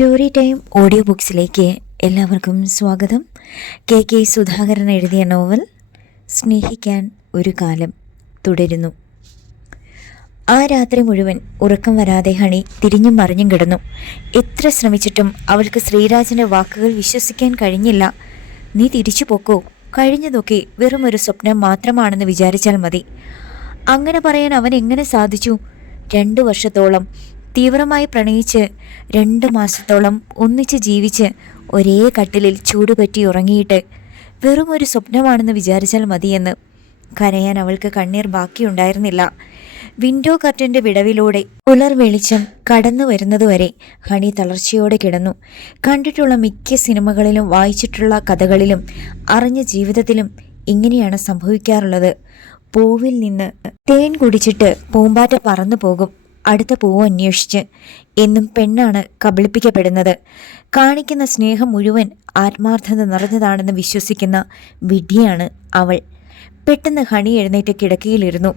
Story time audio ബുക്സിലേക്ക് എല്ലാവർക്കും സ്വാഗതം. K K Sudhakaran എഴുതിയ നോവൽ സ്നേഹിക്കാൻ ഒരു കാലം തുടരുന്നു. ആ രാത്രി മുഴുവൻ ഉറക്കം വരാതെ ഹണി തിരിഞ്ഞും മറിഞ്ഞും കിടന്നു. എത്ര ശ്രമിച്ചിട്ടും അവൾക്ക് ശ്രീരാജിന്റെ വാക്കുകൾ വിശ്വസിക്കാൻ കഴിഞ്ഞില്ല. നീ തിരിച്ചു പോക്കോ? കഴിഞ്ഞതൊക്കെ വെറും ഒരു സ്വപ്നം മാത്രമാണെന്ന് വിചാരിച്ചാൽ മതി. അങ്ങനെ പറയാൻ അവൻ എങ്ങനെ സാധിച്ചു? രണ്ടു വർഷത്തോളം തീവ്രമായി പ്രണയിച്ച് രണ്ട് മാസത്തോളം ഒന്നിച്ച് ജീവിച്ച് ഒരേ കട്ടിലിൽ ചൂടുപറ്റി ഉറങ്ങിയിട്ട് വെറും ഒരു സ്വപ്നമാണെന്ന് വിചാരിച്ചാൽ മതിയെന്ന് കരയാൻ അവൾക്ക് കണ്ണീർ ബാക്കിയുണ്ടായിരുന്നില്ല. വിൻഡോ കർട്ടന്റെ വിടവിലൂടെ പുലർ വെളിച്ചം കടന്നു വരുന്നതുവരെ ഹണി തളർച്ചയോടെ കിടന്നു. കണ്ടിട്ടുള്ള മിക്ക സിനിമകളിലും വായിച്ചിട്ടുള്ള കഥകളിലും അറിഞ്ഞ ജീവിതത്തിലും ഇങ്ങനെയാണ് സംഭവിക്കാറുള്ളത്. പൂവിൽ നിന്ന് തേൻ കുടിച്ചിട്ട് പൂമ്പാറ്റ പറന്നു പോകും. അടുത്ത പൂവ് അന്വേഷിച്ച് എന്നും പെണ്ണാണ് കബളിപ്പിക്കപ്പെടുന്നത്. കാണിക്കുന്ന സ്നേഹം മുഴുവൻ ആത്മാർത്ഥത നിറഞ്ഞതാണെന്ന് വിശ്വസിക്കുന്ന വിഡ്ഢിയാണ് അവൾ. പെട്ടെന്ന് ഹണി എഴുന്നേറ്റ് കിടക്കയിലിരുന്നു.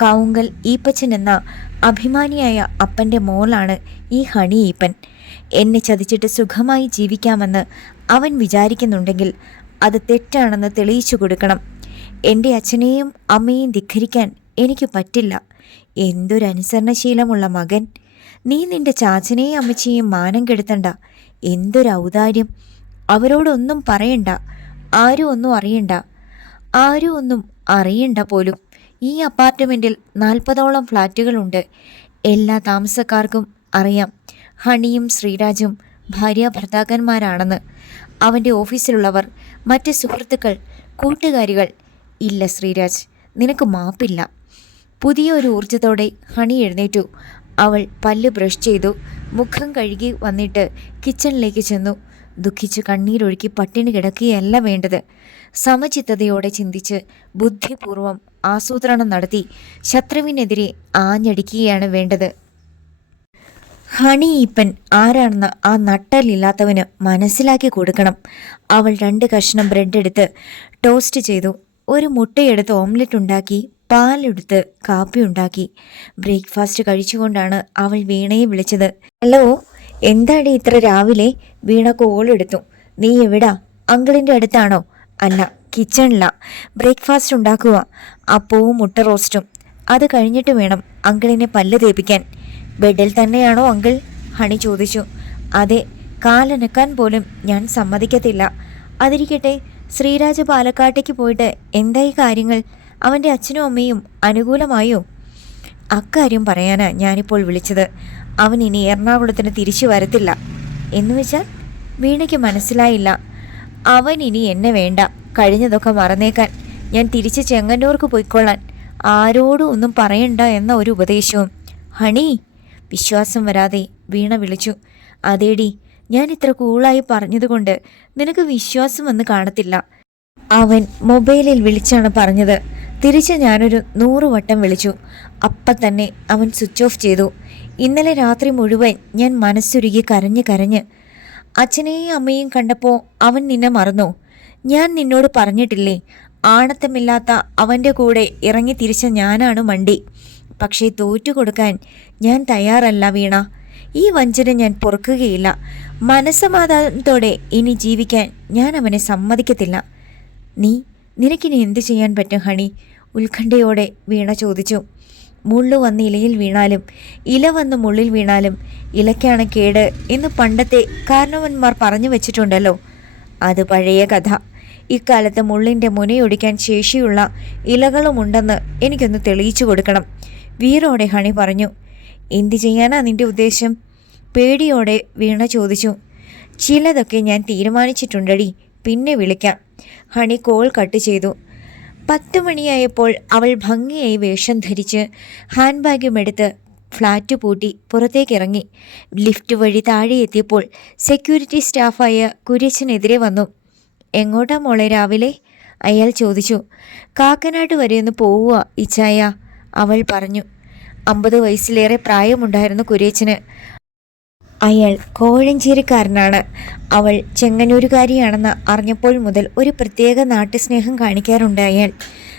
കാവുങ്കൽ ഈപ്പച്ചൻ എന്ന അഭിമാനിയായ അപ്പന്റെ മോളാണ് ഈ ഹണി ഈപ്പൻ. എന്നെ ചതിച്ചിട്ട് സുഖമായി ജീവിക്കാമെന്ന് അവൻ വിചാരിക്കുന്നുണ്ടെങ്കിൽ അത് തെറ്റാണെന്ന് തെളിയിച്ചു കൊടുക്കണം. എന്റെ അച്ഛനെയും അമ്മയെയും ധിഖരിക്കാൻ എനിക്ക് പറ്റില്ല. എന്തൊരനുസരണശീലമുള്ള മകൻ. നീ നിന്റെ ചാച്ചനെയും അമ്മച്ചിയെയും മാനം കെടുത്തണ്ട. എന്തൊരു ഔദാര്യം. അവരോടൊന്നും പറയണ്ട. ആരും ഒന്നും അറിയണ്ട. ആരും ഒന്നും അറിയണ്ട പോലും. ഈ അപ്പാർട്ട്മെന്റിൽ നാൽപ്പതോളം ഫ്ലാറ്റുകളുണ്ട് എല്ലാ താമസക്കാർക്കും അറിയാം. ഹണിയും ശ്രീരാജും ഭാര്യ ഭർത്താക്കന്മാരാണെന്ന്. അവന്റെ ഓഫീസിലുള്ളവർ മറ്റ് സുഹൃത്തുക്കൾ കൂട്ടുകാരികൾ. ഇല്ല ശ്രീരാജ് നിനക്ക് മാപ്പില്ല. പുതിയ ഒരു ഊർജത്തോടെ ഹണി എഴുന്നേറ്റു. അവൾ പല്ല് ബ്രഷ് ചെയ്തു. മുഖം കഴുകി വന്നിട്ട് കിച്ചണിലേക്ക് ചെന്നു. ദുഃഖിച്ച് കണ്ണീരൊഴുക്കി പട്ടിണി കിടക്കുകയല്ല വേണ്ടത്. സമചിത്തതയോടെ ചിന്തിച്ച് ബുദ്ധിപൂർവം ആസൂത്രണം നടത്തി ശത്രുവിനെതിരെ ആഞ്ഞടിക്കുകയാണ് വേണ്ടത്. ഹണി ഈപ്പൻ ആരാണെന്ന് ആ നട്ടലില്ലാത്തവന് മനസ്സിലാക്കി കൊടുക്കണം. അവൾ രണ്ട് കഷ്ണം ബ്രെഡ് എടുത്ത് ടോസ്റ്റ് ചെയ്തു. ഒരു മുട്ടയെടുത്ത് ഓംലെറ്റ് ഉണ്ടാക്കി പാലെടുത്ത് കാപ്പി ഉണ്ടാക്കി. ബ്രേക്ക്ഫാസ്റ്റ് കഴിച്ചുകൊണ്ടാണ് അവൾ വീണയെ വിളിച്ചത്. ഹലോ എന്താടി ഇത്ര രാവിലെ? വീണ കോൾ എടുത്തു നീ എവിടാ? അങ്കിളിന്റെ അടുത്താണോ? അല്ല കിച്ചണിലാ. ബ്രേക്ക്ഫാസ്റ്റ് ഉണ്ടാക്കുക. അപ്പവും മുട്ട റോസ്റ്റും. അത് കഴിഞ്ഞിട്ട് വേണം അങ്കിളിനെ പല്ല് തേപ്പിക്കാൻ. ബെഡിൽ തന്നെയാണോ അങ്കിൾ? ഹണി ചോദിച്ചു. അതെ കാലനക്കാൻ പോലും ഞാൻ സമ്മതിക്കത്തില്ല. അതിരിക്കട്ടെ ശ്രീരാജ് പാലക്കാട്ടേക്ക് പോയിട്ട് എന്തായി കാര്യങ്ങൾ? അവന്റെ അച്ഛനും അമ്മയും അനുകൂലമായോ? അക്കാര്യം പറയാനാ ഞാനിപ്പോൾ വിളിച്ചത്. അവൻ ഇനി എറണാകുളത്തിന് തിരിച്ചു വരത്തില്ല. എന്ന് വെച്ചാൽ? വീണയ്ക്ക് മനസ്സിലായില്ല. അവൻ ഇനി എന്നെ വേണ്ട. കഴിഞ്ഞതൊക്കെ മറന്നേക്കാൻ. ഞാൻ തിരിച്ച് ചെങ്ങന്നൂർക്ക് പോയിക്കൊള്ളാൻ. ആരോടും ഒന്നും പറയണ്ട എന്ന ഒരു ഉപദേശവും. ഹണി വിശ്വാസം വരാതെ വീണ വിളിച്ചു. അതേടി ഞാൻ ഇത്ര കൂളായി പറഞ്ഞതുകൊണ്ട് നിനക്ക് വിശ്വാസം വന്ന് കാണത്തില്ല. അവൻ മൊബൈലിൽ വിളിച്ചാണ് പറഞ്ഞത്. തിരിച്ച് ഞാനൊരു നൂറ് വട്ടം വിളിച്ചു. അപ്പം തന്നെ അവൻ സ്വിച്ച് ഓഫ് ചെയ്തു. ഇന്നലെ രാത്രി മുഴുവൻ ഞാൻ മനസ്സുരുകി കരഞ്ഞ് കരഞ്ഞ്. അച്ഛനെയും അമ്മയും കണ്ടപ്പോൾ അവൻ നിന്നെ മറന്നു. ഞാൻ നിന്നോട് പറഞ്ഞിട്ടില്ലേ ആണത്തമില്ലാത്ത അവന്റെ കൂടെ ഇറങ്ങി തിരിച്ച ഞാനാണ് മണ്ടി. പക്ഷേ തോറ്റു കൊടുക്കാൻ ഞാൻ തയ്യാറല്ല വീണ. ഈ വഞ്ചന ഞാൻ പൊറുക്കുകയില്ല. മനസ്സമാധാനത്തോടെ ഇനി ജീവിക്കാൻ ഞാൻ അവനെ സമ്മതിക്കത്തില്ല. നീ നിനക്കിനി എന്ത് ചെയ്യാൻ പറ്റും ഹണി? ഉത്കണ്ഠയോടെ വീണ ചോദിച്ചു. മുള്ളു വന്ന് ഇലയിൽ വീണാലും ഇല വന്ന് മുള്ളിൽ വീണാലും ഇലയ്ക്കാണ് കേട് എന്ന് പണ്ടത്തെ കാരണവന്മാർ പറഞ്ഞു വെച്ചിട്ടുണ്ടല്ലോ. അത് പഴയ കഥ. ഇക്കാലത്ത് മുള്ളിന്റെ മുനയൊടിക്കാൻ ശേഷിയുള്ള ഇലകളുമുണ്ടെന്ന് എനിക്കൊന്ന് തെളിയിച്ചു കൊടുക്കണം വീറോടെ ഹണി പറഞ്ഞു. എന്തു ചെയ്യാനാ നിന്റെ ഉദ്ദേശം? പേടിയോടെ വീണ ചോദിച്ചു. ചിലതൊക്കെ ഞാൻ തീരുമാനിച്ചിട്ടുണ്ടടി പിന്നെ വിളിക്കാം ഹണി കോൾ കട്ട് ചെയ്തു. പത്ത് മണിയായപ്പോൾ അവൾ ഭംഗിയായി വേഷം ധരിച്ച് ഹാൻഡ് ബാഗും എടുത്ത് ഫ്ലാറ്റ് പൂട്ടി പുറത്തേക്കിറങ്ങി. ലിഫ്റ്റ് വഴി താഴെ എത്തിയപ്പോൾ സെക്യൂരിറ്റി സ്റ്റാഫായ കുര്യച്ചനെതിരെ വന്നു. എങ്ങോട്ടാ മോളെ രാവിലെ? അയാൾ ചോദിച്ചു. കാക്കനാട് വരെ ഒന്ന് പോവുക ഇച്ചായ അവൾ പറഞ്ഞു. അമ്പത് വയസ്സിലേറെ പ്രായമുണ്ടായിരുന്നു കുര്യച്ചന്. അയാൾ കോഴഞ്ചേരിക്കാരനാണ്. അവൾ ചെങ്ങന്നൂരുകാരിയാണെന്ന് അറിഞ്ഞപ്പോൾ മുതൽ ഒരു പ്രത്യേക നാട്ടുസ്നേഹം കാണിക്കാറുണ്ട് അയാൾ.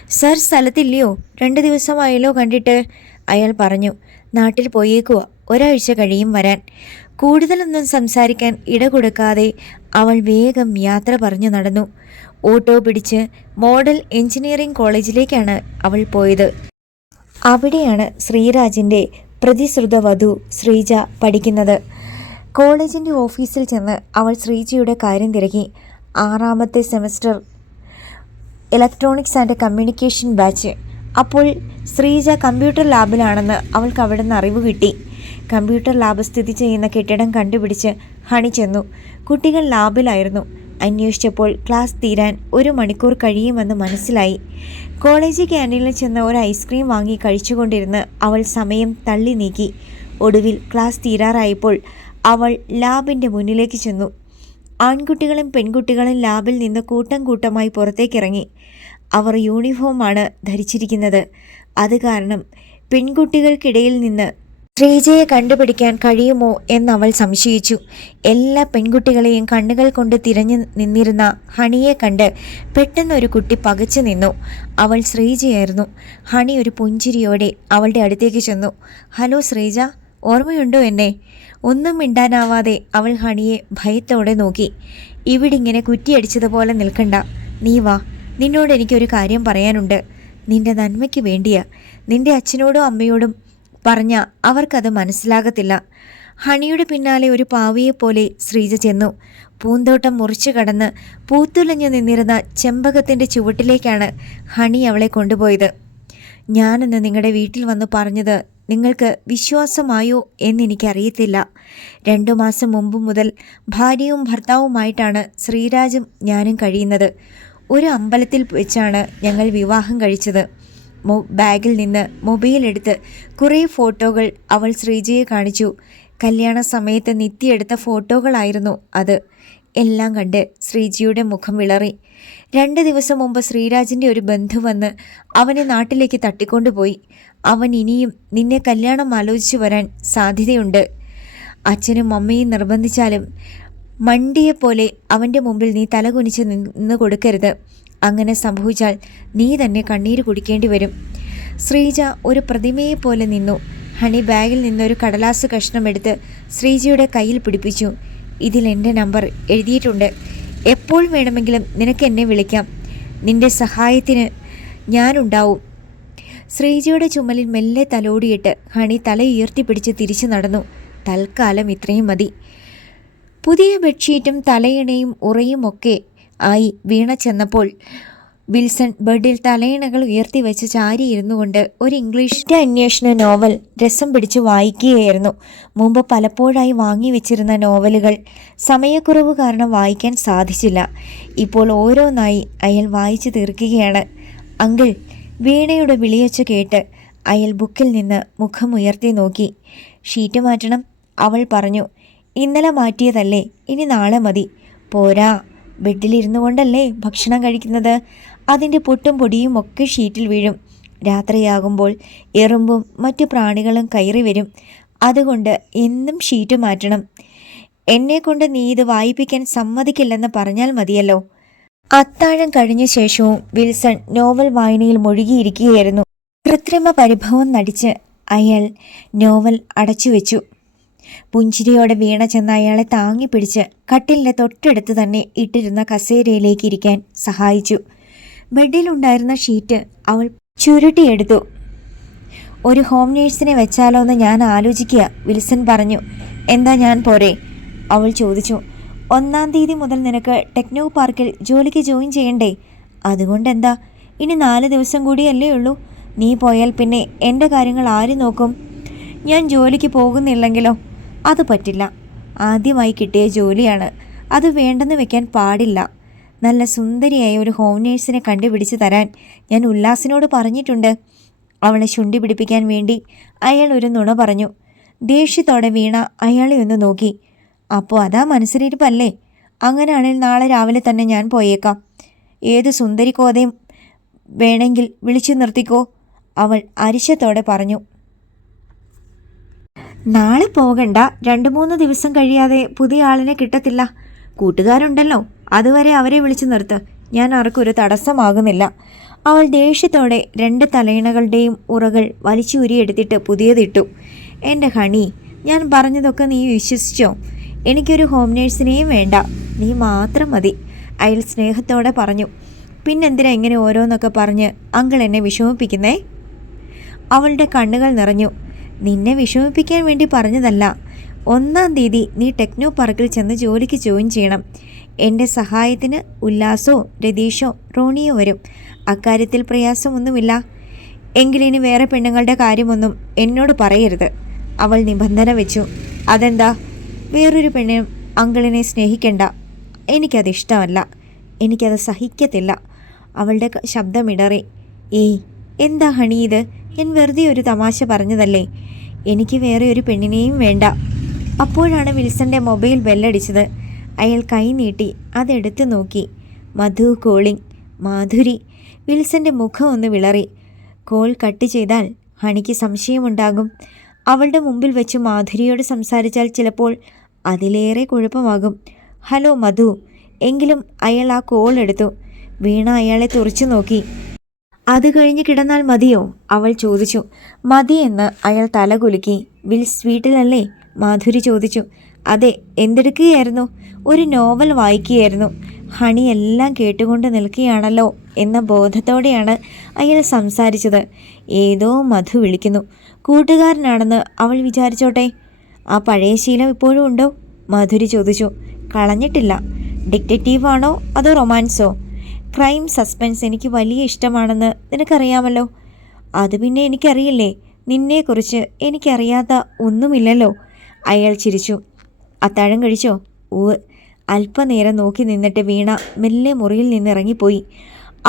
സർ സ്ഥലത്തില്ലയോ? രണ്ട് ദിവസമായല്ലോ കണ്ടിട്ട് അയാൾ പറഞ്ഞു. നാട്ടിൽ പോയേക്കുക. ഒരാഴ്ച കഴിയും വരാൻ. കൂടുതലൊന്നും സംസാരിക്കാൻ ഇട കൊടുക്കാതെ അവൾ വേഗം യാത്ര പറഞ്ഞു നടന്നു. ഓട്ടോ പിടിച്ച് മോഡൽ എഞ്ചിനീയറിംഗ് കോളേജിലേക്കാണ് അവൾ പോയത്. അവിടെയാണ് ശ്രീരാജിന്റെ പ്രതിശ്രുത വധു ശ്രീജ പഠിക്കുന്നത്. കോളേജിന്റെ ഓഫീസിൽ ചെന്ന് അവൾ ശ്രീജിയുടെ കാര്യം തിരക്കി. ആറാമത്തെ semester electronics and communication batch. അപ്പോൾ ശ്രീജ കമ്പ്യൂട്ടർ ലാബിലാണെന്ന് അവൾക്ക് അവിടെ നിന്ന് അറിവ് കിട്ടി. കമ്പ്യൂട്ടർ ലാബ് സ്ഥിതി ചെയ്യുന്ന കെട്ടിടം കണ്ടുപിടിച്ച് ഹണി ചെന്നു. കുട്ടികൾ ലാബിലായിരുന്നു. അന്വേഷിച്ചപ്പോൾ ക്ലാസ് തീരാൻ ഒരു മണിക്കൂർ കഴിയുമെന്ന് മനസ്സിലായി. കോളേജ് ക്യാന്റീനിൽ ചെന്ന് ഒരു ഐസ്ക്രീം വാങ്ങി കഴിച്ചുകൊണ്ടിരുന്ന് അവൾ സമയം തള്ളി നീക്കി. ഒടുവിൽ ക്ലാസ് തീരാറായപ്പോൾ അവൾ ലാബിന്റെ മുന്നിലേക്ക് ചെന്നു. ആൺകുട്ടികളും പെൺകുട്ടികളും ലാബിൽ നിന്ന് കൂട്ടം കൂട്ടമായി പുറത്തേക്കിറങ്ങി. അവർ യൂണിഫോമാണ് ധരിച്ചിരിക്കുന്നത്. അത് കാരണം പെൺകുട്ടികൾക്കിടയിൽ നിന്ന് ശ്രീജയെ കണ്ടുപിടിക്കാൻ കഴിയുമോ എന്നവൾ സംശയിച്ചു. എല്ലാ പെൺകുട്ടികളെയും കണ്ണുകൾ കൊണ്ട് തിരഞ്ഞു നിന്നിരുന്ന ഹണിയെ കണ്ട് പെട്ടെന്നൊരു കുട്ടി പകച്ചു നിന്നു. അവൾ ശ്രീജയായിരുന്നു. ഹണി ഒരു പുഞ്ചിരിയോടെ അവളുടെ അടുത്തേക്ക് ചെന്നു. ഹലോ ശ്രീജ ഓർമ്മയുണ്ടോ എന്നെ? ഒന്നും മിണ്ടാനാവാതെ അവൾ ഹണിയെ ഭയത്തോടെ നോക്കി. ഇവിടിങ്ങനെ കുറ്റിയടിച്ചതുപോലെ നിൽക്കണ്ട. നീ വാ. നിന്നോട് എനിക്കൊരു കാര്യം പറയാനുണ്ട്. നിന്റെ നന്മയ്ക്ക് വേണ്ടിയാ. നിന്റെ അച്ഛനോടും അമ്മയോടും പറഞ്ഞ അവർക്കത് മനസ്സിലാകത്തില്ല. ഹണിയുടെ പിന്നാലെ ഒരു പാവിയെപ്പോലെ ശ്രീജ ചെന്നു. പൂന്തോട്ടം മുറിച്ചു കടന്ന് പൂത്തുലഞ്ഞു നിന്നിരുന്ന ചെമ്പകത്തിന്റെ ചുവട്ടിലേക്കാണ് ഹണി അവളെ കൊണ്ടുപോയത്. ഞാനെന്ന് നിങ്ങളുടെ വീട്ടിൽ വന്ന് പറഞ്ഞത് നിങ്ങൾക്ക് വിശ്വാസമായോ എന്നെനിക്കറിയത്തില്ല. രണ്ടു മാസം മുമ്പ് മുതൽ ഭാര്യയും ഭർത്താവുമായിട്ടാണ് ശ്രീരാജും ഞാനും കഴിയുന്നത്. ഒരു അമ്പലത്തിൽ വെച്ചാണ് ഞങ്ങൾ വിവാഹം കഴിച്ചത്. ബാഗിൽ നിന്ന് മൊബൈൽ എടുത്ത് കുറേ ഫോട്ടോകൾ അവൾ ശ്രീജയെ കാണിച്ചു. കല്യാണ സമയത്ത് നിത്യയെടുത്ത ഫോട്ടോകളായിരുന്നു അത്. എല്ലാം കണ്ട് ശ്രീജിയുടെ മുഖം വിളറി. രണ്ട് ദിവസം മുമ്പ് ശ്രീരാജിന്റെ ഒരു ബന്ധു വന്ന് അവനെ നാട്ടിലേക്ക് തട്ടിക്കൊണ്ടുപോയി. അവൻ ഇനിയും നിന്നെ കല്യാണം ആലോചിച്ചു വരാൻ സാധ്യതയുണ്ട്. അച്ഛനും അമ്മയും നിർബന്ധിച്ചാലും മണ്ടിയെപ്പോലെ അവന്റെ മുമ്പിൽ നീ തലകുനിച്ച് നിന്ന് കൊടുക്കരുത്. അങ്ങനെ സംഭവിച്ചാൽ നീ തന്നെ കണ്ണീര് കുടിക്കേണ്ടി വരും. ശ്രീജ ഒരു പ്രതിമയെപ്പോലെ നിന്നു. ഹണി ബാഗിൽ നിന്നൊരു കടലാസ് കഷ്ണം എടുത്ത് ശ്രീജയുടെ കയ്യിൽ പിടിപ്പിച്ചു. ഇതിൽ എന്റെ നമ്പർ എഴുതിയിട്ടുണ്ട്. എപ്പോൾ വേണമെങ്കിലും നിനക്ക് എന്നെ വിളിക്കാം. നിന്റെ സഹായത്തിന് ഞാനുണ്ടാവും. ശ്രീജയുടെ ചുമലിൽ മെല്ലെ തലോടിയിട്ട് ഹണി തല ഉയർത്തിപ്പിടിച്ച് തിരിച്ചു നടന്നു. തൽക്കാലം ഇത്രയും മതി. പുതിയ ബെഡ്ഷീറ്റും തലയിണയും ഉറയും ഒക്കെ ആയി വീണ ചെന്നപ്പോൾ വിൽസൺ ബെഡിൽ തലയിണകൾ ഉയർത്തി വെച്ച് ചാരിയിരുന്നു കൊണ്ട് ഒരു ഇംഗ്ലീഷ് അന്വേഷണ നോവൽ രസം പിടിച്ച് വായിക്കുകയായിരുന്നു. മുമ്പ് പലപ്പോഴായി വാങ്ങി വെച്ചിരുന്ന നോവലുകൾ സമയക്കുറവ് കാരണം വായിക്കാൻ സാധിച്ചില്ല. ഇപ്പോൾ ഓരോന്നായി അയാൾ വായിച്ചു തീർക്കുകയാണ്. അങ്കിൾ വീണയുടെ വിളിയൊച്ച കേട്ട് അയാൾ ബുക്കിൽ നിന്ന് മുഖം ഉയർത്തി നോക്കി. ഷീറ്റ് മാറ്റണം അവൾ പറഞ്ഞു. ഇന്നലെ മാറ്റിയതല്ലേ ഇനി നാളെ മതി. പോരാ ബെഡിലിരുന്നു കൊണ്ടല്ലേ ഭക്ഷണം കഴിക്കുന്നത്? അതിന്റെ പൊട്ടും പൊടിയും ഒക്കെ ഷീറ്റിൽ വീഴും. രാത്രിയാകുമ്പോൾ എറുമ്പും മറ്റു പ്രാണികളും കയറി വരും. അതുകൊണ്ട് എന്നും ഷീറ്റ് മാറ്റണം. എന്നെ കൊണ്ട് നീ ഇത് വായിപ്പിക്കാൻ സമ്മതിക്കില്ലെന്ന് പറഞ്ഞാൽ മതിയല്ലോ. അത്താഴം കഴിഞ്ഞ ശേഷവും വിൽസൺ നോവൽ വായനയിൽ മുഴുകിയിരിക്കുകയായിരുന്നു. കൃത്രിമ പരിഭവം നടിച്ച് അയാൾ നോവൽ അടച്ചുവെച്ചു. പുഞ്ചിരിയോടെ വീണ ചെന്ന അയാളെ താങ്ങിപ്പിടിച്ച് കട്ടിലിന്റെ തൊട്ടടുത്ത് തന്നെ ഇട്ടിരുന്ന കസേരയിലേക്ക് ഇരിക്കാൻ സഹായിച്ചു. ബെഡിലുണ്ടായിരുന്ന ഷീറ്റ് അവൾ ചുരുട്ടിയെടുത്തു. ഒരു ഹോം നേഴ്സിനെ വെച്ചാലോ എന്ന് ഞാൻ ആലോചിക്കുക വിൽസൺ പറഞ്ഞു. എന്താ ഞാൻ പോരെ? അവൾ ചോദിച്ചു. ഒന്നാം തീയതി മുതൽ നിനക്ക് ടെക്നോ പാർക്കിൽ ജോലിക്ക് ജോയിൻ ചെയ്യണ്ടേ? അതുകൊണ്ട് എന്താ ഇനി നാല് ദിവസം കൂടിയല്ലേ ഉള്ളൂ. നീ പോയാൽ പിന്നെ എന്റെ കാര്യങ്ങൾ ആര് നോക്കും? ഞാൻ ജോലിക്ക് പോകുന്നില്ലെങ്കിലോ? അത് പറ്റില്ല. ആദ്യമായി കിട്ടിയ ജോലിയാണ്. അത് വേണ്ടെന്ന് വെക്കാൻ പാടില്ല. നല്ല സുന്ദരിയായ ഒരു ഹോം നേഴ്സിനെ കണ്ടുപിടിച്ച് തരാൻ ഞാൻ ഉല്ലാസിനോട് പറഞ്ഞിട്ടുണ്ട്. അവളെ ചുണ്ടി പിടിപ്പിക്കാൻ വേണ്ടി അയാൾ ഒരു നുണ പറഞ്ഞു. ദേഷ്യത്തോടെ വീണ അയാളെ ഒന്ന് നോക്കി. അപ്പോൾ അതാ മനസ്സിലിരിപ്പല്ലേ? അങ്ങനെയാണെങ്കിൽ നാളെ രാവിലെ തന്നെ ഞാൻ പോയേക്കാം. ഏത് സുന്ദരി കോതയും വേണമെങ്കിൽ വിളിച്ചു നിർത്തിക്കോ അവൾ അരിശത്തോടെ പറഞ്ഞു. നാളെ പോകണ്ട. രണ്ട് മൂന്ന് ദിവസം കഴിയാതെ പുതിയ ആളിനെ കിട്ടത്തില്ല. കൂട്ടുകാരുണ്ടല്ലോ. അതുവരെ അവരെ വിളിച്ചു നിർത്ത്. ഞാൻ അവർക്കൊരു തടസ്സമാകുന്നില്ല. അവൾ ദേഷ്യത്തോടെ രണ്ട് തലയിണകളുടെയും ഉറകൾ വലിച്ചൂരിയെടുത്തിട്ട് പുതിയതിട്ടു. എന്റെ ഹണി ഞാൻ പറഞ്ഞതൊക്കെ നീ വിശ്വസിച്ചോ? എനിക്കൊരു ഹോം നേഴ്സിനെയും വേണ്ട. നീ മാത്രം മതി അയാൾ സ്നേഹത്തോടെ പറഞ്ഞു. പിന്നെന്തിനാ ഇങ്ങനെ ഓരോന്നൊക്കെ പറഞ്ഞ് അങ്കിൾ എന്നെ വിഷമിപ്പിക്കുന്നേ? അവളുടെ കണ്ണുകൾ നിറഞ്ഞു. നിന്നെ വിഷമിപ്പിക്കാൻ വേണ്ടി പറഞ്ഞതല്ല. ഒന്നാം തീയതി നീ ടെക്നോ പാർക്കിൽ ചെന്ന് ജോലിക്ക് ജോയിൻ ചെയ്യണം. എന്റെ സഹായത്തിന് ഉല്ലാസോ രതീഷോ റോണിയോ വരും. അക്കാര്യത്തിൽ പ്രയാസമൊന്നുമില്ല. എങ്കിലിനി വേറെ പെണ്ണുങ്ങളുടെ കാര്യമൊന്നും എന്നോട് പറയരുത്. അവൾ നിബന്ധന വെച്ചു. അതെന്താ? വേറൊരു പെണ്ണിനും അങ്കിളിനെ സ്നേഹിക്കണ്ട. എനിക്കത് ഇഷ്ടമല്ല. എനിക്കത് സഹിക്കത്തില്ല. അവളുടെ ശബ്ദമിടറി. ഏയ് എന്താ ഹണി ഇത്? ഞാൻ വെറുതെ ഒരു തമാശ പറഞ്ഞതല്ലേ? എനിക്ക് വേറെ ഒരു പെണ്ണിനെയും വേണ്ട. അപ്പോഴാണ് വിൽസന്റെ മൊബൈൽ ബെല്ലടിച്ചത്. അയാൾ കൈനീട്ടി അതെടുത്തു നോക്കി. മധു കോളിംഗ് മാധുരി. വിൽസന്റെ മുഖം ഒന്ന് വിളറി. കോൾ കട്ട് ചെയ്താൽ ഹണിക്ക് സംശയമുണ്ടാകും. അവളുടെ മുമ്പിൽ വെച്ച് മാധുരിയോട് സംസാരിച്ചാൽ ചിലപ്പോൾ അതിലേറെ കുഴപ്പമാകും. ഹലോ മധു. എങ്കിലും അയാൾ ആ കോൾ എടുത്തു. വീണ അയാളെ തുറച്ചു നോക്കി. അത് കഴിഞ്ഞ് കിടന്നാൽ മതിയോ? അവൾ ചോദിച്ചു. മതിയെന്ന് അയാൾ തല കുലുക്കി. വിൽസ് വീട്ടിലല്ലേ? മാധുരി ചോദിച്ചു അതെ എന്തെടുക്കുകയായിരുന്നു? ഒരു നോവൽ വായിക്കുകയായിരുന്നു. ഹണി എല്ലാം കേട്ടുകൊണ്ട് നിൽക്കുകയാണല്ലോ എന്ന ബോധത്തോടെയാണ് അയാൾ സംസാരിച്ചത്. ഏതോ മധു വിളിക്കുന്നു. കൂട്ടുകാരനാണെന്ന് അവൾ വിചാരിച്ചോട്ടെ? ആ പഴയ ശീലം ഇപ്പോഴും ഉണ്ടോ? മധുരി ചോദിച്ചു. കളഞ്ഞിട്ടില്ല. ഡിറ്റക്റ്റീവാണോ അതോ റൊമാൻസോ? ക്രൈം സസ്പെൻസ് എനിക്ക് വലിയ ഇഷ്ടമാണെന്ന് നിനക്കറിയാമല്ലോ? അത് പിന്നെ എനിക്കറിയില്ലേ? നിന്നെക്കുറിച്ച് എനിക്കറിയാത്ത ഒന്നുമില്ലല്ലോ. അയാൾ ചിരിച്ചു. അത്താഴം കഴിച്ചോ? ഊ അല്പനേരം നോക്കി നിന്നിട്ട് വീണ മെല്ലെ മുറിയിൽ നിന്നിറങ്ങിപ്പോയി.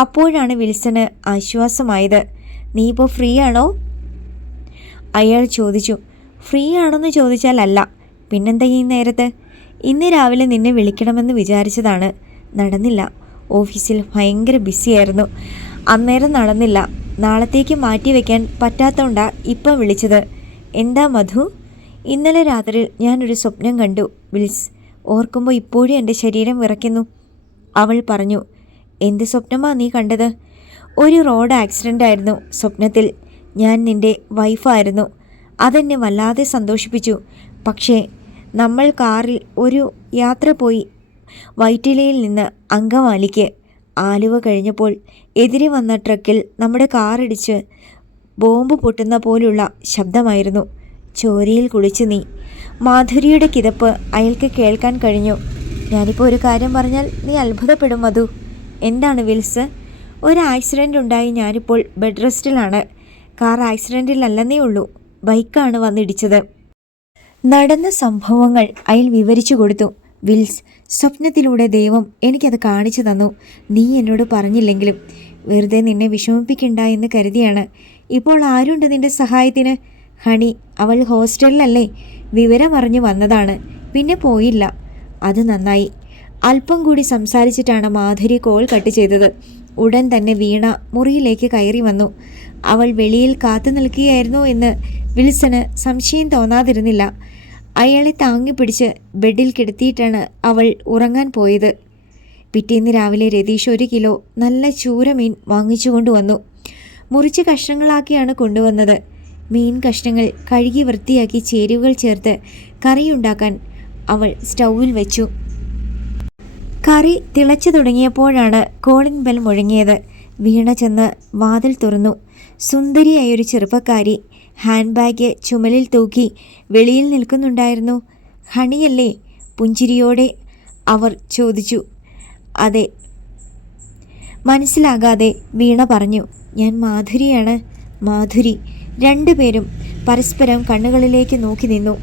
അപ്പോഴാണ് വിൽസന് ആശ്വാസമായത്. നീ ഇപ്പോൾ ഫ്രീ ആണോ അയാൾ ചോദിച്ചു. ഫ്രീ ആണെന്ന് ചോദിച്ചാൽ അല്ല പിന്നെന്താ ഈ നേരത്ത്? ഇന്ന് രാവിലെ നിന്നെ വിളിക്കണമെന്ന് വിചാരിച്ചതാണ്. നടന്നില്ല. ഓഫീസിൽ ഭയങ്കര ബിസിയായിരുന്നു. അന്നേരം നടന്നില്ല. നാളത്തേക്ക് മാറ്റി വയ്ക്കാൻ പറ്റാത്തോണ്ടാ ഇപ്പം വിളിച്ചത്. എന്താ മധു? ഇന്നലെ രാത്രി ഞാനൊരു സ്വപ്നം കണ്ടു വിൽസ്. ഓർക്കുമ്പോൾ ഇപ്പോഴും എന്റെ ശരീരം വിറയ്ക്കുന്നു. അവൾ പറഞ്ഞു എന്ത് സ്വപ്നമാണ് നീ കണ്ടത്? ഒരു റോഡ് ആക്സിഡന്റ് ആയിരുന്നു സ്വപ്നത്തിൽ. ഞാൻ നിന്റെ വൈഫായിരുന്നു അതെന്നെ വല്ലാതെ സന്തോഷിപ്പിച്ചു. പക്ഷേ നമ്മൾ കാറിൽ ഒരു യാത്ര പോയി. വൈറ്റിലയിൽ നിന്ന് അങ്കമാലിക്ക്. ആലുവ കഴിഞ്ഞപ്പോൾ എതിരെ വന്ന ട്രക്കിൽ നമ്മുടെ കാറിടിച്ച് ബോംബ് പൊട്ടുന്ന പോലുള്ള ശബ്ദമായിരുന്നു. ചോരയിൽ കുളിച്ച് നീ. മാധുരിയുടെ കിതപ്പ് അയാൾക്ക് കേൾക്കാൻ കഴിഞ്ഞു. ഞാനിപ്പോൾ ഒരു കാര്യം പറഞ്ഞാൽ നീ അത്ഭുതപ്പെടും മധു. എന്താണ് വിൽസ്? ഒരു ആക്സിഡന്റ് ഉണ്ടായി ഞാനിപ്പോൾ ബെഡ് റെസ്റ്റിലാണ്. കാർ ആക്സിഡന്റിലല്ലെന്നേ ഉള്ളൂ. ബൈക്കാണ് വന്നിടിച്ചത്. നടന്ന സംഭവങ്ങൾ അയാൾ വിവരിച്ചു കൊടുത്തു. വിൽസ് സ്വപ്നത്തിലൂടെ ദൈവം എനിക്കത് കാണിച്ചു തന്നു. നീ എന്നോട് പറഞ്ഞില്ലെങ്കിലും വെറുതെ നിന്നെ വിഷമിപ്പിക്കണ്ട എന്ന് കരുതിയാണ്. ഇപ്പോൾ ആരുണ്ട് നിന്റെ സഹായത്തിന്? ഹണി അവൾ ഹോസ്റ്റലിലല്ലേ? വിവരമറിഞ്ഞു വന്നതാണ്. പിന്നെ പോയില്ല. അത് നന്നായി. അല്പം കൂടി സംസാരിച്ചിട്ടാണ് മാധുരി കോൾ കട്ട് ചെയ്തത്. ഉടൻ തന്നെ വീണ മുറിയിലേക്ക് കയറി വന്നു. അവൾ വെളിയിൽ കാത്തു നിൽക്കുകയായിരുന്നോ എന്ന് വിൽസന് സംശയം തോന്നാതിരുന്നില്ല. അയാളെ താങ്ങിപ്പിടിച്ച് ബെഡിൽ കിടത്തിയിട്ടാണ് അവൾ ഉറങ്ങാൻ പോയത്. പിറ്റേന്ന് രാവിലെ രതീഷ് ഒരു കിലോ നല്ല ചൂരമീൻ വാങ്ങിച്ചു കൊണ്ടുവന്നു മുറിച്ച് കഷ്ണങ്ങളാക്കിയാണ് കൊണ്ടുവന്നത്. മീൻ കഷ്ണങ്ങൾ കഴുകി വൃത്തിയാക്കി ചേരുവകൾ ചേർത്ത് കറിയുണ്ടാക്കാൻ അവൾ സ്റ്റൗവിൽ വെച്ചു. കറി തിളച്ചു തുടങ്ങിയപ്പോഴാണ് കോളിംഗ് ബെൽ മുഴങ്ങിയത്. വീണ ചെന്ന് വാതിൽ തുറന്നു. സുന്ദരിയായൊരു ചെറുപ്പക്കാരി ഹാൻഡ് ബാഗ് ചുമലിൽ തൂക്കി വെളിയിൽ നിൽക്കുന്നുണ്ടായിരുന്നു. ഹണിയല്ലേ? പുഞ്ചിരിയോടെ അവർ ചോദിച്ചു. അതെ. മനസ്സിലാകാതെ വീണ പറഞ്ഞു ഞാൻ മാധുരിയാണ് മാധുരി. രണ്ടുപേരും പരസ്പരം കണ്ണുകളിലേക്ക് നോക്കി നിന്നു.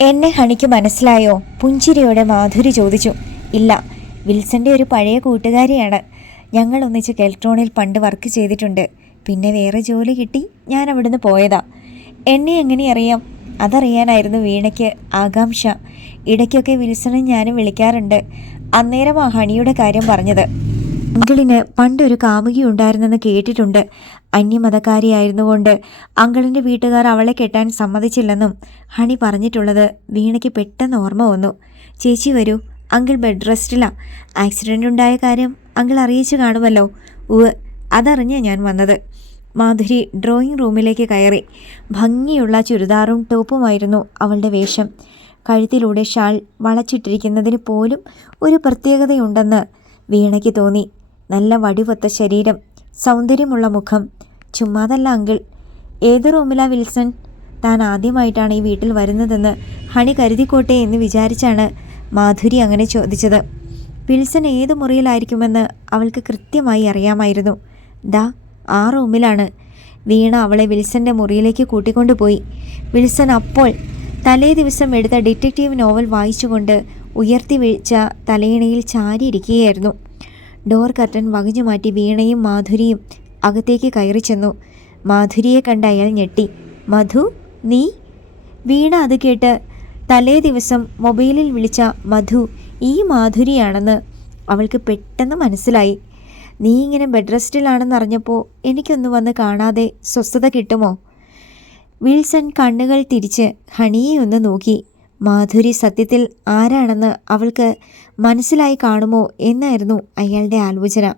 എന്നെ ഹണിക്ക് മനസ്സിലായോ? പുഞ്ചിരിയോടെ മാധുരി ചോദിച്ചു. ഇല്ല വിൽസന്റെ ഒരു പഴയ കൂട്ടുകാരിയാണ്. ഞങ്ങൾ ഒന്നിച്ച് കെൽട്രോണിൽ പണ്ട് വർക്ക് ചെയ്തിട്ടുണ്ട്. പിന്നെ വേറെ ജോലി കിട്ടി ഞാൻ അവിടുന്ന് പോയതാ. എന്നെ എങ്ങനെ അറിയാം അതറിയാനായിരുന്നു വീണയ്ക്ക് ആകാംക്ഷ. ഇടയ്ക്കൊക്കെ വിൽസണും ഞാനും വിളിക്കാറുണ്ട്. അന്നേരം ആ ഹണിയുടെ കാര്യം പറഞ്ഞത്. അങ്കിളിന് പണ്ടൊരു കാമുകി ഉണ്ടായിരുന്നെന്ന് കേട്ടിട്ടുണ്ട്. അന്യമതക്കാരിയായിരുന്നുകൊണ്ട് അങ്കിളിന്റെ വീട്ടുകാർ അവളെ കെട്ടാൻ സമ്മതിച്ചില്ലെന്നും ഹണി പറഞ്ഞിട്ടുള്ളത് വീണയ്ക്ക് പെട്ടെന്ന് ഓർമ്മ വന്നു. ചേച്ചി വരൂ. അങ്കിൾ ബെഡ് റെസ്റ്റിലാണ് ആക്സിഡന്റ് ഉണ്ടായ കാര്യം അങ്കിൾ അറിയിച്ചു കാണുമല്ലോ. ഉവ് അതറിഞ്ഞ ഞാൻ വന്നത്. മാധുരി ഡ്രോയിങ് റൂമിലേക്ക് കയറി. ഭംഗിയുള്ള ചുരിദാറും ടോപ്പുമായിരുന്നു അവളുടെ വേഷം. കഴുത്തിലൂടെ ഷാൾ വളച്ചിട്ടിരിക്കുന്നതിന് പോലും ഒരു പ്രത്യേകതയുണ്ടെന്ന് വീണയ്ക്ക് തോന്നി. നല്ല വടിവൊത്ത ശരീരം സൗന്ദര്യമുള്ള മുഖം ചുമ്മാതല്ല അങ്കിൾ. ഏത് റൂമിലാ വിൽസൺ? താൻ ആദ്യമായിട്ടാണ് ഈ വീട്ടിൽ വരുന്നതെന്ന് ഹണി കരുതിക്കോട്ടെ എന്ന് വിചാരിച്ചാണ് മാധുരി അങ്ങനെ ചോദിച്ചത്. വിൽസൺ ഏത് മുറിയിലായിരിക്കുമെന്ന് അവൾക്ക് കൃത്യമായി അറിയാമായിരുന്നു. ദാ ആ റൂമിലാണ്. വീണ അവളെ വിൽസന്റെ മുറിയിലേക്ക് കൂട്ടിക്കൊണ്ടുപോയി. വിൽസൺ അപ്പോൾ തലേ ദിവസം എടുത്ത ഡിറ്റക്റ്റീവ് നോവൽ വായിച്ചുകൊണ്ട് ഉയർത്തി വീഴ്ച തലയിണയിൽ ചാരിയിരിക്കുകയായിരുന്നു. ഡോർ കർട്ടൻ വകഞ്ഞു മാറ്റി വീണയും മാധുരിയും അകത്തേക്ക് കയറി ചെന്നു. മാധുരിയെ കണ്ട് അയാൾ ഞെട്ടി. മധു നീ? വീണ അത് കേട്ട് തലേ ദിവസം മൊബൈലിൽ വിളിച്ച മധു ഈ മാധുരിയാണെന്ന് അവൾക്ക് പെട്ടെന്ന് മനസ്സിലായി. നീ ഇങ്ങനെ ബെഡ് റെസ്റ്റിലാണെന്ന് അറിഞ്ഞപ്പോൾ എനിക്കൊന്ന് വന്ന് കാണാതെ സ്വസ്ഥത കിട്ടുമോ? വിൽസൺ കണ്ണുകൾ തിരിച്ച് ഹണിയെ ഒന്ന് നോക്കി. മാധുരി സത്യത്തിൽ ആരാണെന്ന് അവൾക്ക് മനസ്സിലായി കാണുമോ എന്നായിരുന്നു അയാളുടെ ആലോചന.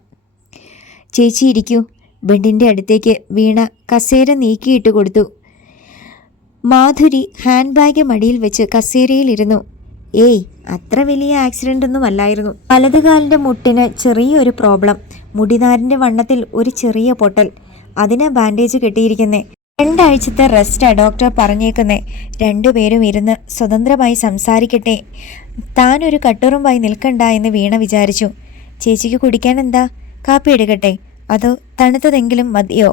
ചേച്ചി ഇരിക്കൂ. ബെഡിന്റെ അടുത്തേക്ക് വീണ കസേര നീക്കിയിട്ട് കൊടുത്തു. മാധുരി ഹാൻഡ് ബാഗ് മടിയിൽ വെച്ച് കസേരയിലിരുന്നു ഏയ് അത്ര വലിയ ആക്സിഡന്റ് ഒന്നും അല്ലായിരുന്നു. വലതുകാലിന്റെ മുട്ടിന് ചെറിയൊരു പ്രോബ്ലം. മുടിനാരിന്റെ വണ്ണത്തിൽ ഒരു ചെറിയ പൊട്ടൽ. അതിന് ബാൻഡേജ് കെട്ടിയിരിക്കുന്നേ. രണ്ടാഴ്ചത്തെ റെസ്റ്റാ ഡോക്ടർ പറഞ്ഞേക്കുന്നേ. രണ്ടുപേരും ഇരുന്ന് സ്വതന്ത്രമായി സംസാരിക്കട്ടെ. താനൊരു കട്ടുറുമ്പായി നിൽക്കണ്ട എന്ന് വീണ വിചാരിച്ചു. ചേച്ചിക്ക് കുടിക്കാൻ എന്താ? കാപ്പി എടുക്കട്ടെ. അതോ തണുത്തതെങ്കിലും മതിയോ?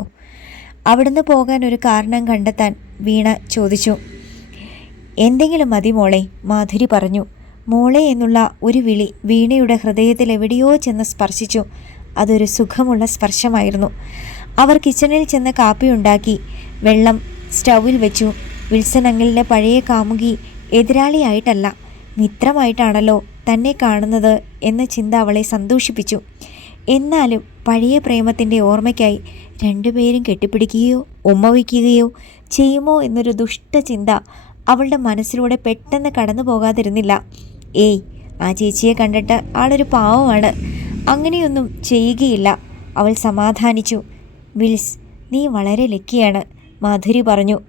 അവിടുന്ന് പോകാൻ ഒരു കാരണം കണ്ടെത്താൻ വീണ ചോദിച്ചു. എന്തെങ്കിലും മതി മോളെ മാധുരി പറഞ്ഞു. മോളെ എന്നുള്ള ഒരു വിളി വീണയുടെ ഹൃദയത്തിൽ എവിടെയോ ചെന്ന് സ്പർശിച്ചു. അതൊരു സുഖമുള്ള സ്പർശമായിരുന്നു. അവർ കിച്ചണിൽ ചെന്ന് കാപ്പി ഉണ്ടാക്കി. വെള്ളം സ്റ്റൗവിൽ വെച്ചു. വിൽസൺ അങ്കിളിന്റെ പഴയ കാമുകി എതിരാളിയായിട്ടല്ല മിത്രമായിട്ടാണല്ലോ തന്നെ കാണുന്നത് എന്ന ചിന്ത അവളെ സന്തോഷിപ്പിച്ചു. എന്നാലും പഴയ പ്രേമത്തിന്റെ ഓർമ്മയ്ക്കായി രണ്ടുപേരും കെട്ടിപ്പിടിക്കുകയോ ഉമ്മ വയ്ക്കുകയോ ചെയ്യുമോ എന്നൊരു ദുഷ്ട ചിന്ത അവളുടെ മനസ്സിലൂടെ പെട്ടെന്ന് കടന്നു പോകാതിരുന്നില്ല. ഏയ് ആ ചേച്ചിയെ കണ്ടിട്ട് ആളൊരു പാവമാണ്. അങ്ങനെയൊന്നും ചെയ്യുകയില്ല അവൾ സമാധാനിച്ചു. വിൽസ് നീ വളരെ ലക്കിയാണ്. മാധുരി പറഞ്ഞു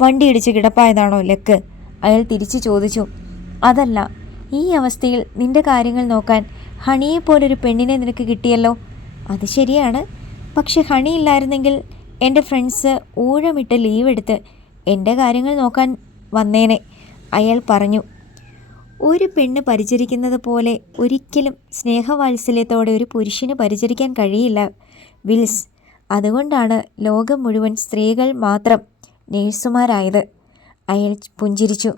വണ്ടി ഇടിച്ച് കിടപ്പായതാണോ ലക്ക്? അയാൾ തിരിച്ചു ചോദിച്ചു അതല്ല ഈ അവസ്ഥയിൽ നിന്റെ കാര്യങ്ങൾ നോക്കാൻ ഹണിയെപ്പോലൊരു പെണ്ണിനെ നിനക്ക് കിട്ടിയല്ലോ? അത് ശരിയാണ്. പക്ഷെ ഹണി ഇല്ലായിരുന്നെങ്കിൽ എന്റെ ഫ്രണ്ട്സ് ഊഴമിട്ട് ലീവ് എടുത്ത് എന്റെ കാര്യങ്ങൾ നോക്കാൻ വന്നേനെ അയാൾ പറഞ്ഞു. ഒരു പെണ്ണ് പരിചരിക്കുന്നത് പോലെ ഒരിക്കലും സ്നേഹവാത്സല്യത്തോടെ ഒരു പുരുഷന് പരിചരിക്കാൻ കഴിയില്ല. വിൽസ് അതുകൊണ്ടാണ് ലോകം മുഴുവൻ സ്ത്രീകൾ മാത്രം നേഴ്സുമാരായത്. അയാൾ പുഞ്ചിരിച്ചു.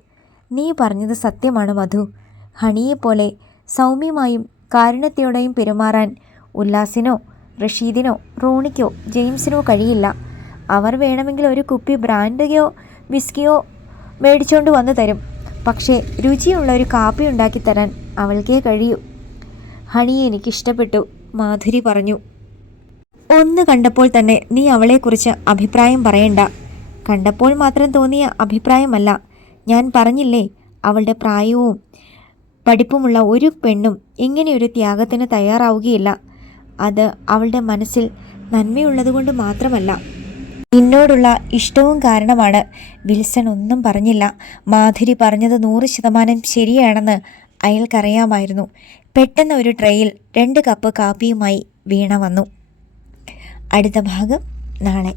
നീ പറഞ്ഞത് സത്യമാണ് മധു. ഹണിയെപ്പോലെ സൗമ്യമായും കാരുണ്യത്തോടെയും പെരുമാറാൻ ഉല്ലാസിനോ റഷീദിനോ റോണിക്കോ ജെയിംസിനോ കഴിയില്ല. അവർ വേണമെങ്കിൽ ഒരു കുപ്പി ബ്രാൻഡയോ വിസ്കിയോ മേടിച്ചുകൊണ്ട് വന്നു തരും. പക്ഷേ രുചിയുള്ള ഒരു കാപ്പി ഉണ്ടാക്കി തരാൻ അവൾക്കേ കഴിയൂ. ഹണിയെ എനിക്കിഷ്ടപ്പെട്ടു മാധുരി പറഞ്ഞു. ഒന്ന് കണ്ടപ്പോൾ തന്നെ നീ അവളെക്കുറിച്ച് അഭിപ്രായം പറയണ്ട. കണ്ടപ്പോൾ മാത്രം തോന്നിയ അഭിപ്രായമല്ല. ഞാൻ പറഞ്ഞില്ലേ അവളുടെ പ്രായവും പഠിപ്പുമുള്ള ഒരു പെണ്ണും ഇങ്ങനെയൊരു ത്യാഗത്തിന് തയ്യാറാവുകയില്ല. അത് അവളുടെ മനസ്സിൽ നന്മയുള്ളതുകൊണ്ട് മാത്രമല്ല. നിന്നോടുള്ള ഇഷ്ടവും കാരണമാണ്. വിൽസൺ ഒന്നും പറഞ്ഞില്ല. മാധുരി പറഞ്ഞത് നൂറ് ശതമാനം ശരിയാണെന്ന് അയാൾക്കറിയാമായിരുന്നു. പെട്ടെന്ന് ഒരു ട്രെയിൽ രണ്ട് കപ്പ് കാപ്പിയുമായി വീണ വന്നു. അടുത്ത ഭാഗം നാളെ.